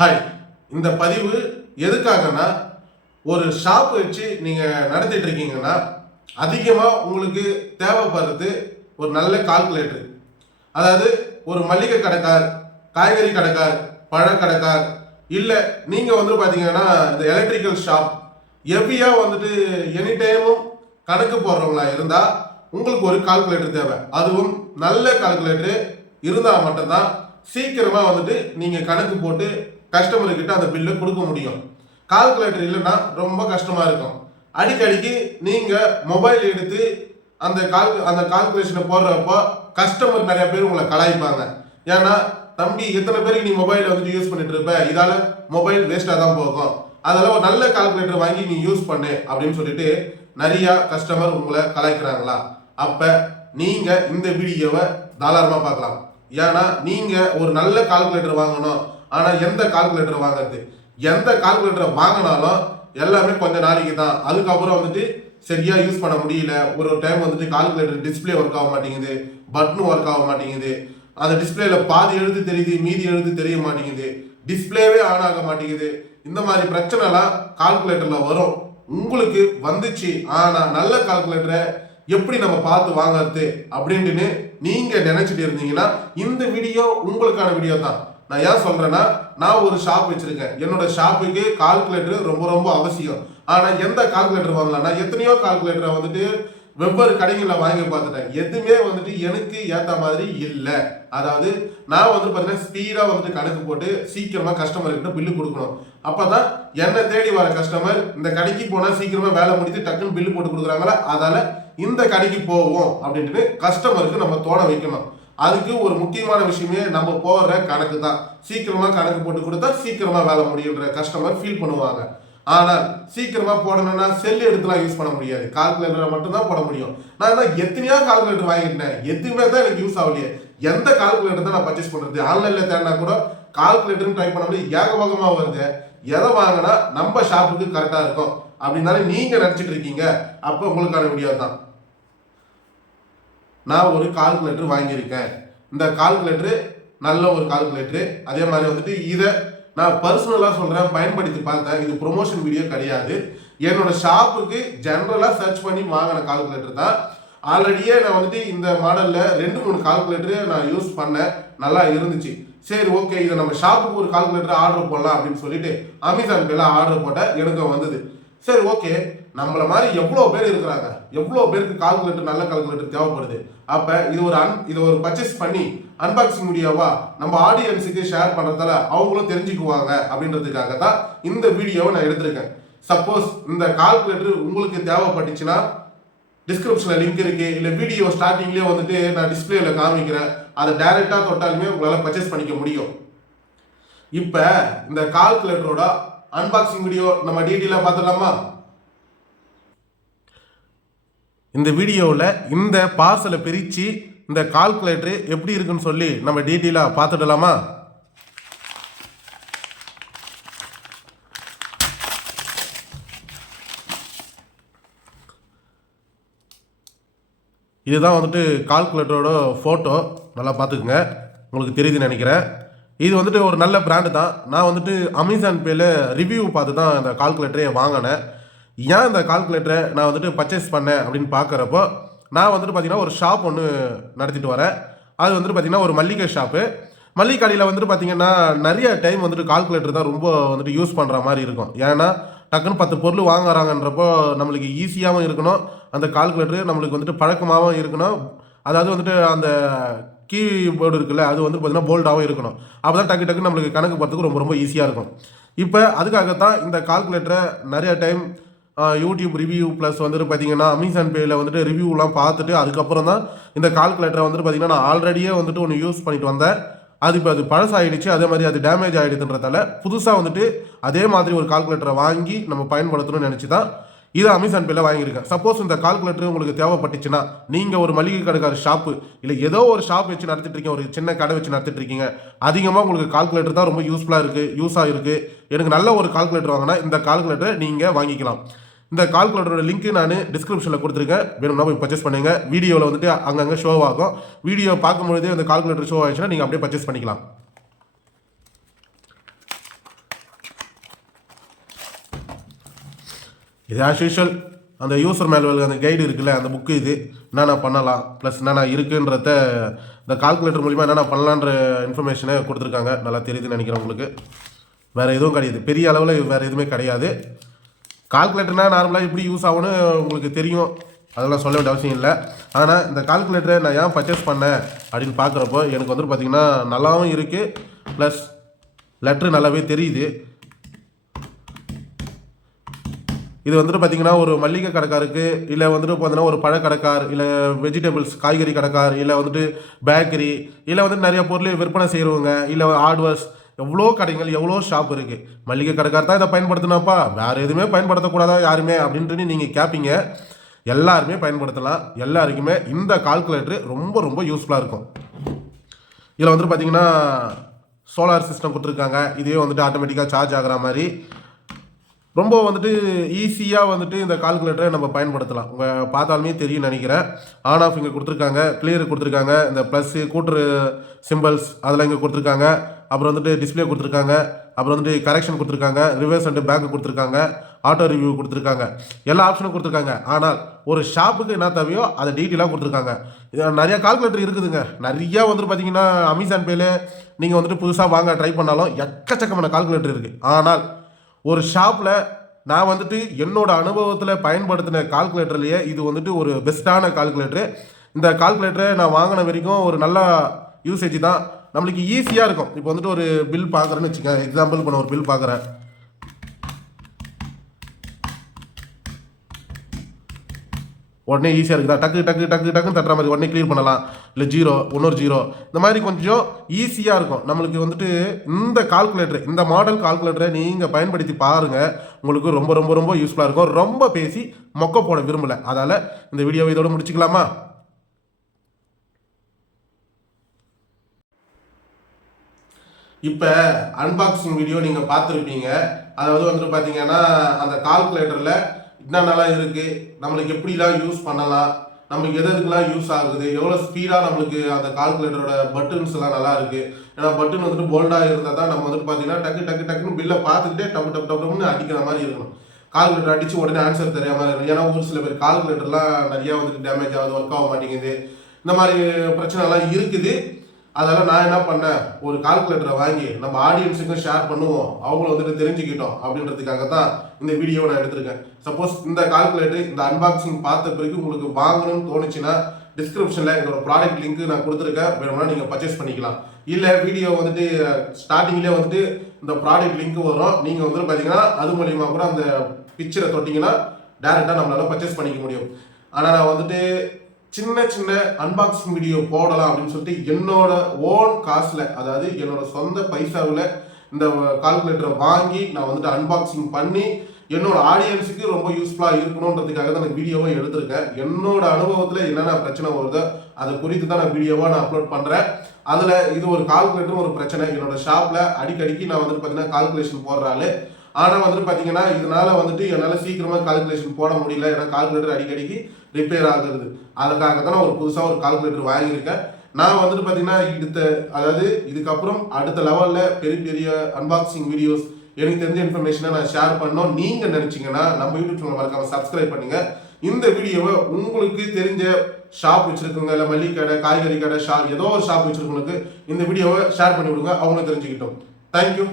Hi இந்த பதிவு எதுக்காகனா ஒரு ஷாப் வச்சு நீங்கள் நடத்திட்டு இருக்கீங்கன்னா அதிகமாக உங்களுக்கு தேவைப்படுறது ஒரு நல்ல கால்குலேட்டர் அதாவது ஒரு மளிகை கடைக்கார் காய்கறி கடைக்கார் பழக்கடைக்கார் இல்லை நீங்கள் வந்து பார்த்தீங்கன்னா இந்த எலக்ட்ரிக்கல் ஷாப் ஹெவியாக வந்துட்டு எனி டைமும் கணக்கு போடுறவங்களா இருந்தால் உங்களுக்கு ஒரு கால்குலேட்டர் தேவை. அதுவும் நல்ல கால்குலேட்டர் இருந்தால் மட்டும்தான் சீக்கிரமாக வந்துட்டு நீங்கள் கணக்கு போட்டு கஸ்டமர்கிட்ட அந்த பில்லை கொடுக்க முடியும். கால்குலேட்டர் இல்லைன்னா ரொம்ப கஷ்டமாக இருக்கும். அடிக்கடிக்கு நீங்கள் மொபைல் எடுத்து அந்த கால் அந்த கால்குலேஷனை போடுறப்போ கஸ்டமர் நிறைய பேர் உங்களை கலாய்ப்பாங்க. ஏன்னா தம்பி எத்தனை பேருக்கு நீ மொபைல் வந்துட்டு யூஸ் பண்ணிட்டு இருப்ப? இதால மொபைல் வேஸ்ட்டாக தான் போகும். அதெல்லாம் ஒரு நல்ல கால்குலேட்டர் வாங்கி நீ யூஸ் பண்ணு அப்படின்னு சொல்லிட்டு நிறைய கஸ்டமர் உங்களை கலாய்க்கிறாங்களா? அப்ப நீங்க இந்த வீடியோவை தாராளமாக பார்க்கலாம். ஏன்னா நீங்க ஒரு நல்ல கால்குலேட்டர் வாங்கணும். ஆனால் எந்த கால்குலேட்டர் வாங்குறது? எந்த கால்குலேட்டரை வாங்கினாலும் எல்லாமே கொஞ்ச நாளைக்கு தான். அதுக்கப்புறம் வந்துட்டு சரியாக யூஸ் பண்ண முடியல. ஒரு டைம் வந்துட்டு கால்குலேட்டர் டிஸ்ப்ளே ஒர்க் ஆக மாட்டேங்குது. பட்டன் ஒர்க் ஆக மாட்டேங்குது. அந்த டிஸ்பிளேல பாதி எழுத்து தெரியுது மீதி எழுத்து தெரிய மாட்டேங்குது. டிஸ்பிளேவே ஆன் ஆக மாட்டேங்குது. இந்த மாதிரி பிரச்சனைலாம் கால்குலேட்டரில் வரும். உங்களுக்கு வந்துச்சு. ஆனால் நல்ல கால்குலேட்டரை எப்படி நம்ம பார்த்து வாங்குறது? அப்படின்ட்டுன்னு நீங்கள் நினச்சிட்டு இருந்தீங்கன்னா இந்த வீடியோ உங்களுக்கான வீடியோ தான். நான் ஏன் சொல்றேன்னா நான் ஒரு ஷாப் வச்சிருக்கேன். என்னோட ஷாப்புக்கு கால்குலேட்டர் ரொம்ப ரொம்ப அவசியம். ஆனா எந்த கால்குலேட்டர் வாங்கலாம்னா எத்தனையோ கால்குலேட்டரை வந்துட்டு வெவ்வேறு கடைகளில் வாங்கி பார்த்துட்டேன். எதுவுமே வந்துட்டு எனக்கு ஏற்ற மாதிரி இல்லை. அதாவது நான் வந்து பார்த்தீங்கன்னா ஸ்பீடாக வந்துட்டு கணக்கு போட்டு சீக்கிரமாக கஸ்டமர்கிட்ட பில்லு கொடுக்கணும். அப்போ தான் என்னை தேடி வர கஸ்டமர் இந்த கடைக்கு போனால் சீக்கிரமாக வேலை முடித்து டக்குன்னு பில்லு போட்டு கொடுக்குறாங்களா? அதால் இந்த கடைக்கு போவோம் அப்படின்ட்டு கஸ்டமருக்கு நம்ம தோண வைக்கணும். அதுக்கு ஒரு முக்கியமான விஷயமே நம்ம போடுற கணக்கு தான் சீக்கிரமாக கணக்கு போட்டு கொடுத்தா சீக்கிரமாக வேலை முடியுன்ற கஸ்டமர் ஃபீல் பண்ணுவாங்க. ஆனால் சீக்கிரமாக போடணும்னா செல் எடுத்துலாம் யூஸ் பண்ண முடியாது. கால்குலேட்டரை மட்டும்தான் போட முடியும். நான் தான் எத்தனையோ கால்குலேட்டர் வாங்கிட்டேன் எதுவுமே தான் எனக்கு யூஸ் ஆகலையே. எந்த கால்குலேட்டர் தான் நான் பர்ச்சேஸ் பண்ணுறது ஆன்லைனில் தேடினா கூட கால்குலேட்டர்னு ட்ரை பண்ண முடியும் ஏகபோகமாக வருது. எதை வாங்கினா நம்ம ஷாப்புக்கு கரெக்டாக இருக்கும். அப்படின்னாலே நீங்கள் நினச்சிட்டு இருக்கீங்க. அப்போ உங்களுக்கான வீடியோ தான் நான் ஒரு கால்குலேட்டர் வாங்கியிருக்கேன். இந்த கால்குலேட்டரு நல்ல ஒரு கால்குலேட்டரு அதே மாதிரி வந்துட்டு இதை நான் பர்சனலாக சொல்கிறேன் பயன்படுத்தி பார்த்தேன். இது ப்ரொமோஷன் வீடியோ கிடையாது. என்னோட ஷாப்புக்கு ஜென்ரலாக சர்ச் பண்ணி வாங்கின கால்குலேட்டர் தான். ஆல்ரெடியே நான் வந்துட்டு இந்த மாடலில் ரெண்டு மூணு கால்குலேட்டரு நான் யூஸ் பண்ணேன். நல்லா இருந்துச்சு. சரி ஓகே இதை நம்ம ஷாப்புக்கு ஒரு கால்குலேட்டர் ஆர்டர் போடலாம் அப்படின்னு சொல்லிட்டு அமேசான் பேல ஆர்டர் போட்டேன் எனக்கு வந்தது. சரி ஓகே நம்மள மாதிரி எவ்வளோ பேர் இருக்கிறாங்க. எவ்வளோ பேருக்கு கால்குலேட்டர் நல்ல கால்குலேட்டர் தேவைப்படுது. அப்போ இது ஒரு அன் இதை ஒரு பர்ச்சேஸ் பண்ணி அன்பாக்சிங் வீடியோவா நம்ம ஆடியன்ஸுக்கு ஷேர் பண்ணுறதால அவங்களும் தெரிஞ்சுக்குவாங்க அப்படின்றதுக்காக தான் இந்த வீடியோவை நான் எடுத்திருக்கேன். சப்போஸ் இந்த கால்குலேட்டர் உங்களுக்கு தேவைப்பட்டுச்சுன்னா டிஸ்கிரிப்ஷனில் லிங்க் இருக்குது இல்லை வீடியோ ஸ்டார்டிங்லேயே வந்துட்டு நான் டிஸ்பிளேயில் காமிக்கிறேன். அதை டைரெக்டாக தொட்டாலுமே உங்களால் பர்ச்சேஸ் பண்ணிக்க முடியும். இப்போ இந்த கால்குலேட்டரோட அன்பாக்சிங் வீடியோ நம்ம டீட்டெயிலாக பார்த்துடலாமா? இந்த வீடியோவில் இந்த பார்சலை பிரித்து இந்த கால்குலேட்டர் எப்படி இருக்குன்னு சொல்லி நம்ம டீட்டெயிலாக பார்த்துடலாமா? இதுதான் வந்துட்டு கால்குலேட்டரோட ஃபோட்டோ நல்லா பார்த்துக்குங்க. உங்களுக்கு தெரியுதுன்னு நினைக்கிறேன். இது வந்துட்டு ஒரு நல்ல பிராண்டு தான். நான் வந்துட்டு அமேசான் பேயில் ரிவ்யூ பார்த்து தான் இந்த கால்குலேட்டரே வாங்கினேன். ஏன் இந்த கால்குலேட்டரை நான் வந்துட்டு பர்ச்சேஸ் பண்ணேன் அப்படின்னு பார்க்குறப்போ நான் வந்துட்டு பார்த்தீங்கன்னா ஒரு ஷாப் ஒன்று நடத்திட்டு வரேன். அது வந்துட்டு பார்த்திங்கன்னா ஒரு மல்லிகை ஷாப்பு மல்லிகை கடையில் வந்துட்டு பார்த்தீங்கன்னா நிறைய டைம் வந்துட்டு கால்குலேட்டர் தான் ரொம்ப வந்துட்டு யூஸ் பண்ணுற மாதிரி இருக்கும். ஏன்னா டக்குன்னு பத்து பொருள் வாங்குறாங்கன்றப்போ நம்மளுக்கு ஈஸியாகவும் இருக்கணும். அந்த கால்குலேட்டர் நம்மளுக்கு வந்துட்டு பழக்கமாகவும் இருக்கணும். அதாவது வந்துட்டு அந்த கீபோர்டு இருக்குல்ல அது வந்து பார்த்திங்கன்னா போல்டாகவும் இருக்கணும். அப்போ தான் டக்கு டக்கு நம்மளுக்கு கணக்கு பார்த்துக்கு ரொம்ப ரொம்ப ஈஸியாக இருக்கும். இப்போ அதுக்காகத்தான் இந்த கால்குலேட்டரை நிறைய டைம் யூடியூப் ரிவ்யூ ப்ளஸ் வந்துட்டு பார்த்தீங்கன்னா அமேசான் பேயில் வந்துட்டு ரிவ்யூலாம் பார்த்துட்டு அதுக்கப்புறம் தான் இந்த கால்குலேட்டரை வந்துட்டு பார்த்தீங்கன்னா நான் ஆல்ரெடியே வந்துட்டு ஒன்று யூஸ் பண்ணிட்டு வந்தேன். அது இப்போ அது பழசாயிடுச்சு அதே மாதிரி அது டேமேஜ் ஆகிடுதுன்றதால புதுசாக வந்துட்டு அதே மாதிரி ஒரு கால்குலேட்டரை வாங்கி நம்ம பயன்படுத்தணும்னு நினச்சி தான் இதை அமேசான் பேல வாங்கியிருக்கேன். சப்போஸ் இந்த கால்குலேட்டர் உங்களுக்கு தேவைப்பட்டுச்சுன்னா நீங்கள் ஒரு மளிகை கடைக்கார ஷாப்பு இல்லை ஏதோ ஒரு ஷாப் வச்சு நடத்திட்டு இருக்கீங்க ஒரு சின்ன கடை வச்சு நடத்திட்டு இருக்கீங்க அதிகமாக உங்களுக்கு கால்குலேட்டர் தான் ரொம்ப யூஸ்ஃபுல்லாக இருக்குது யூஸாக இருக்குது எனக்கு நல்ல ஒரு கால்குலேட்டர் வாங்கினா இந்த கால்குலேட்டரை நீங்கள் வாங்கிக்கலாம். இந்த கால்குலேட்டரோட லிங்க் நான் டிஸ்கிரிப்ஷனில் கொடுத்துருக்கேன். வேணும்னா போய் பர்ச்சேஸ் பண்ணுங்கள் வீடியோவில் வந்துட்டு அங்கங்கே ஷோ ஆகும். வீடியோ பார்க்கும்பொழுதே அந்த கால்குலேட்டர் ஷோ ஆயிடுச்சுன்னா நீங்கள் அப்படியே பர்ச்சேஸ் பண்ணிக்கலாம். இது ஆஸ் யூஷுவல் அந்த யூசர் மேனுவல் அந்த கைடு இருக்குல்ல அந்த புக்கு இது என்னென்ன பண்ணலாம் ப்ளஸ் என்னென்ன இருக்குன்றத இந்த கால்குலேட்டர் மூலிமா என்னென்ன பண்ணலான்ற இன்ஃபர்மேஷனை கொடுத்துருக்காங்க. நல்லா தெரியுதுன்னு நினைக்கிறேன் உங்களுக்கு. வேறு எதுவும் கிடையாது. பெரிய அளவில் வேறு எதுவுமே கிடையாது. கால்குலேட்டர்னால் நார்மலாக எப்படி யூஸ் ஆகும்னு உங்களுக்கு தெரியும். அதெல்லாம் சொல்ல வேண்டிய அவசியம் இல்லை. ஆனால் இந்த கால்குலேட்டரை நான் ஏன் பர்ச்சேஸ் பண்ணேன் அப்படின்னு பார்க்குறப்போ எனக்கு வந்துட்டு பார்த்தீங்கன்னா நல்லாவும் இருக்குது ப்ளஸ் லெட்ரு நல்லாவே தெரியுது. இது வந்துட்டு பார்த்தீங்கன்னா ஒரு மல்லிகை கடைக்காருக்கு இல்லை வந்துட்டு பார்த்தீங்கன்னா ஒரு பழக்கடைக்கார் இல்லை வெஜிடபிள்ஸ் காய்கறி கடைக்கார் இல்லை வந்துட்டு பேக்கரி இல்லை வந்துட்டு நிறைய பொருள் விற்பனை செய்கிறவங்க இல்லை ஹார்ட்வேர்ஸ் எவ்வளோ கடைகள் எவ்வளோ ஷாப் இருக்குது மல்லிகை கடைக்கார் தான் இதை பயன்படுத்தினாப்பா. வேறு எதுவுமே பயன்படுத்தக்கூடாதா யாருமே? அப்படின்ட்டு நீங்கள் கேட்பீங்க எல்லாருமே பயன்படுத்தலாம். எல்லாருக்குமே இந்த கால்குலேட்டர் ரொம்ப ரொம்ப யூஸ்ஃபுல்லாக இருக்கும். இதில் வந்துட்டு பார்த்தீங்கன்னா சோலார் சிஸ்டம் கொடுத்துருக்காங்க. இதே வந்துட்டு ஆட்டோமேட்டிக்காக சார்ஜ் ஆகிற மாதிரி. ரொம்ப வந்துட்டு ஈஸியாக வந்துட்டு இந்த கால்குலேட்டரை நம்ம பயன்படுத்தலாம். உங்கள் பார்த்தாலுமே தெரியும் நினைக்கிறேன். ஆன் ஆஃப் இங்கே கொடுத்துருக்காங்க. கிளியர் கொடுத்துருக்காங்க. இந்த ப்ளஸ்ஸு கூட்டுரு சிம்பிள்ஸ் அதெல்லாம் இங்கே கொடுத்துருக்காங்க. அப்புறம் வந்துட்டு டிஸ்பிளே கொடுத்துருக்காங்க. அப்புறம் வந்துட்டு கரெக்ஷன் கொடுத்துருக்காங்க. ரிவர்ஸ் அண்ட் பேக் கொடுத்துருக்காங்க. ஆட்டோ ரிவ்யூ கொடுத்துருக்காங்க. எல்லா ஆப்ஷனும் கொடுத்துருக்காங்க. ஆனால் ஒரு ஷாப்புக்கு என்ன தேவையோ அதை டீட்டெயிலாக கொடுத்துருக்காங்க. இது நிறைய கால்குலேட்டர் இருக்குதுங்க. நிறையா வந்துட்டு பார்த்தீங்கன்னா அமேசான் பேல நீங்கள் வந்துட்டு புதுசாக வாங்க ட்ரை பண்ணாலும் எக்கச்சக்கமான கால்குலேட்டர் இருக்குது ஆனால் ஒரு ஷாப்பில் நான் வந்துட்டு என்னோட அனுபவத்தில் பயன்படுத்தின கால்குலேட்டர்லேயே இது வந்துட்டு ஒரு பெஸ்ட்டான கால்குலேட்டரு இந்த கால்குலேட்டரை நான் வாங்கின வரைக்கும் ஒரு நல்ல யூசேஜ் தான். நம்மளுக்கு ஈஸியாக இருக்கும். இப்போ வந்துட்டு ஒரு பில் பார்க்குறேன்னு வச்சுக்கோங்க எக்ஸாம்பிள் இப்போ நான் ஒரு பில் பார்க்குறேன். உடனே ஈஸியாக இருக்குதா? டக்கு டக்கு டக்கு டக்குன்னு தட்டுற மாதிரி உடனே க்ளியர் பண்ணலாம். இல்லை ஜீரோ இன்னொரு ஜீரோ இந்த மாதிரி கொஞ்சம் ஈஸியாக இருக்கும். நம்மளுக்கு வந்துட்டு இந்த கால்குலேட்டர் இந்த மாடல் கால்குலேட்டரை நீங்கள் பயன்படுத்தி பாருங்கள் உங்களுக்கு ரொம்ப ரொம்ப ரொம்ப யூஸ்ஃபுல்லாக இருக்கும். ரொம்ப பேசி மொக்க போட விரும்பலை. அதால் இந்த வீடியோவை இதோட முடிச்சுக்கலாமா? இப்போ அன்பாக்சிங் வீடியோ நீங்கள் பார்த்துருப்பீங்க. அதாவது வந்துட்டு பார்த்தீங்கன்னா அந்த கால்குலேட்டரில் என்னென்னலாம் இருக்குது நம்மளுக்கு எப்படிலாம் யூஸ் பண்ணலாம்? நம்மளுக்கு எது எதுக்கெல்லாம் யூஸ் ஆகுது? எவ்வளோ ஸ்பீடாக நம்மளுக்கு அந்த கால்குலேட்டரோட பட்டன்ஸ் எல்லாம் நல்லா இருக்குது ஏன்னா பட்டன் வந்துட்டு போல்டாக இருந்தால் தான் நம்ம வந்துட்டு பார்த்தீங்கன்னா டக்கு டக்கு டக்குன்னு பில்லை பார்த்துக்கிட்டே டப்பு டப்பு டப்புன்னு அடிக்கிற மாதிரி இருக்கணும். கால்குலேட்டர் அடித்து உடனே ஆன்சர் தெரியாமல் இருக்கும் ஏன்னா ஒரு சில பேர் கால்குலேட்டர்லாம் நிறையா வந்துட்டு டேமேஜ் ஆகுது ஒர்க் ஆக மாட்டேங்குது. இந்த மாதிரி பிரச்சனைலாம் இருக்குது. அதனால் நான் என்ன பண்ணேன்? ஒரு கால்குலேட்டரை வாங்கி நம்ம ஆடியன்ஸுக்கும் ஷேர் பண்ணுவோம். அவங்களும் வந்துட்டு தெரிஞ்சுக்கிட்டோம் அப்படின்றதுக்காக தான் இந்த வீடியோவை நான் எடுத்திருக்கேன். சப்போஸ் இந்த கால்குலேட்டர் இந்த அன்பாக்சிங் பார்த்த பிறகு உங்களுக்கு வாங்கணும்னு தோணுச்சுன்னா டிஸ்கிரிப்ஷனில் என்னோட ப்ராடக்ட் லிங்க் நான் கொடுத்துருக்கேன். வேணும்னா நீங்கள் பர்ச்சேஸ் பண்ணிக்கலாம். இல்லை வீடியோ வந்துட்டு ஸ்டார்டிங்லேயே வந்துட்டு இந்த ப்ராடக்ட் லிங்க் வரும். நீங்கள் வந்துட்டு பார்த்தீங்கன்னா அது மூலிமா கூட அந்த பிக்சரை தொட்டிங்கன்னா டேரெக்டாக நம்மளால் பர்ச்சேஸ் பண்ணிக்க முடியும். ஆனால் நான் வந்துட்டு சின்ன சின்ன அன்பாக்சிங் வீடியோ போடலாம் அப்படின்னு சொல்லிட்டு என்னோட ஓன் காசில் அதாவது என்னோட சொந்த பைசாவில் இந்த கால்குலேட்டரை வாங்கி நான் வந்துட்டு அன்பாக்சிங் பண்ணி என்னோட ஆடியன்ஸுக்கு ரொம்ப யூஸ்ஃபுல்லாக இருக்கணுன்றதுக்காக தான் நான் வீடியோவை எடுத்திருக்கேன். என்னோட அனுபவத்தில் என்னென்ன பிரச்சனை வருதோ அதை குறித்து தான் நான் வீடியோவாக நான் அப்லோட் பண்ணுறேன் அதில் இது ஒரு கால்குலேட்டரும் ஒரு பிரச்சனை. என்னோட ஷாப்பில் அடிக்கடிக்கு நான் வந்துட்டு பார்த்தீங்கன்னா கால்குலேஷன் போடுறாள் ஆனால் வந்துட்டு பார்த்தீங்கன்னா இதனால் வந்துட்டு என்னால் சீக்கிரமாக கால்குலேஷன் போட முடியல. ஏன்னா கால்குலேட்டர் அடிக்கடிக்கு ரிப்பேர் ஆகுறது. அதுக்காக தான் நான் ஒரு புதுசாக ஒரு கால்குலேட்டர் வாங்கியிருக்கேன். நான் வந்துட்டு பார்த்தீங்கன்னா அடுத்த அதாவது இதுக்கப்புறம் அடுத்த லெவலில் பெரிய பெரிய அன்பாக்சிங் வீடியோஸ் எனக்கு தெரிஞ்ச இன்ஃபர்மேஷனை நான் ஷேர் பண்ணோம் நீங்கள் நினச்சிங்கன்னா நம்ம யூடியூப் சேனல் மறக்காமல் சப்ஸ்கிரைப் பண்ணுங்கள் இந்த வீடியோவை உங்களுக்கு தெரிஞ்ச ஷாப் வச்சுருக்கவங்க இல்லை மளிகை கடை காய்கறி கடை ஷாப் ஏதோ ஒரு ஷாப் வச்சுருக்கவங்களுக்கு இந்த வீடியோவை ஷேர் பண்ணி விடுங்க. அவங்களும் தெரிஞ்சுக்கிட்டோம். தேங்க்யூ